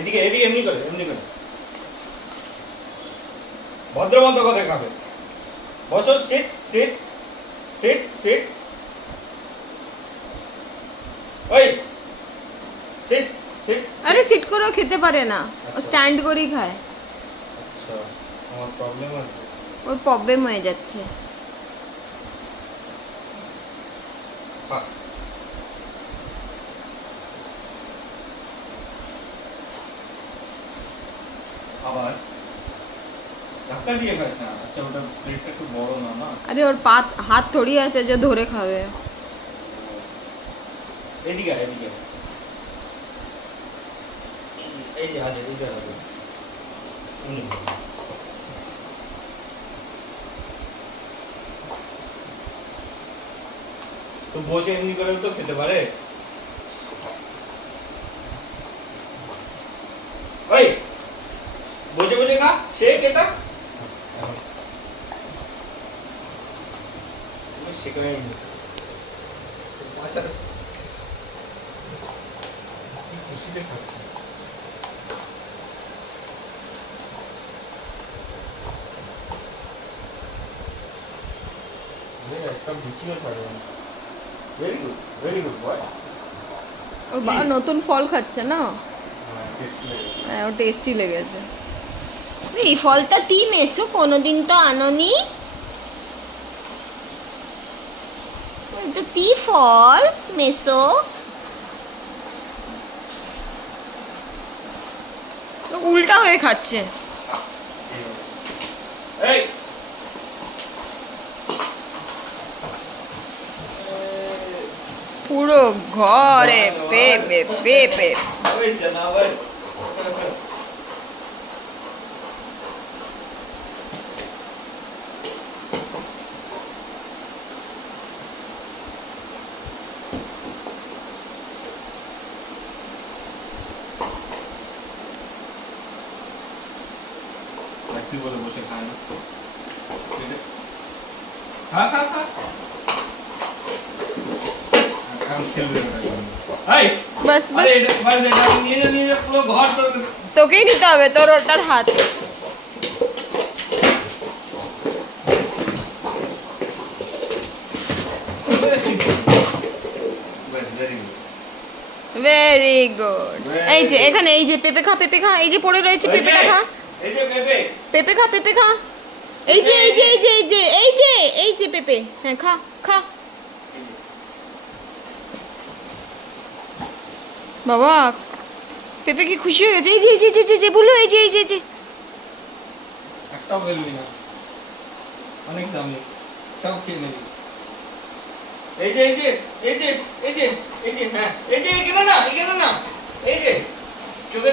এদিকে এদিকে এমনি করে ভদ্র মতো কথা খাবে। বসো, সিট সিট সিট সিট, ওই সিট সিট। আরে সিট করেও খেতে পারে না, ও স্ট্যান্ড করেই খায়। আচ্ছা, আমার প্রবলেম আছে, ওর প্রবলেম হয়ে যাচ্ছে। আবার ধাক্কা দিয়ে খাস না। আচ্ছা, ওটা প্লেটটা একটু বড় না না। আরে ওর হাত থড়ি আছে যে ধরে খাবে। এদিকে এদিকে, এই যে আছে, এই যে আছে। তো বসে এমনি করে তো খেতে পারে। ওই বসে বসে খা, শেখ এটা শেখাই নি। আচ্ছা, খুশিতে খাচ্ছি। একটা বিচিও ছাড়বে না। Very good boy. ওর বাবা নতুন ফল খাচ্ছে না, হ্যাঁ ও টেস্টি লেগেছে। এই ফলটা তুই মেসো কোনোদিন তো আনোনি, এটা তি ফল মেসো। উল্টা হয়ে খাচ্ছে। এই পুরো ঘরে পেঁপে পেঁপে। ওই জানাবার তুই বলে বসে খায় না। খা খা খা, এখন খেলবে না। বাস বাস, নিয়ে যা পুরো ঘর তোকেই নিতে হবে, তোর ওটার হাত। Very good. এই যে এখানে এই যে পেঁপে খা, পেঁপে খা, এই যে পড়ে রয়েছে পেঁপেটা খা। এই যে পেঁপে, পেঁপে খা, পেঁপে খা। এই যে এই যে এই যে এই যে এই যে এই যে পেঁপে, হ্যাঁ খা খা। বাবা পেঁপে কি খুশি হয়ে গেছে। এই যে এই যে এই যে বলো, এই যে এই যে একটাও বেলবি না, অনেক দামি, সব খেয়ে নেবি। এই যে এই যে এই যে এই যে এই যে, হ্যাঁ এই যে, এখানে না এই যে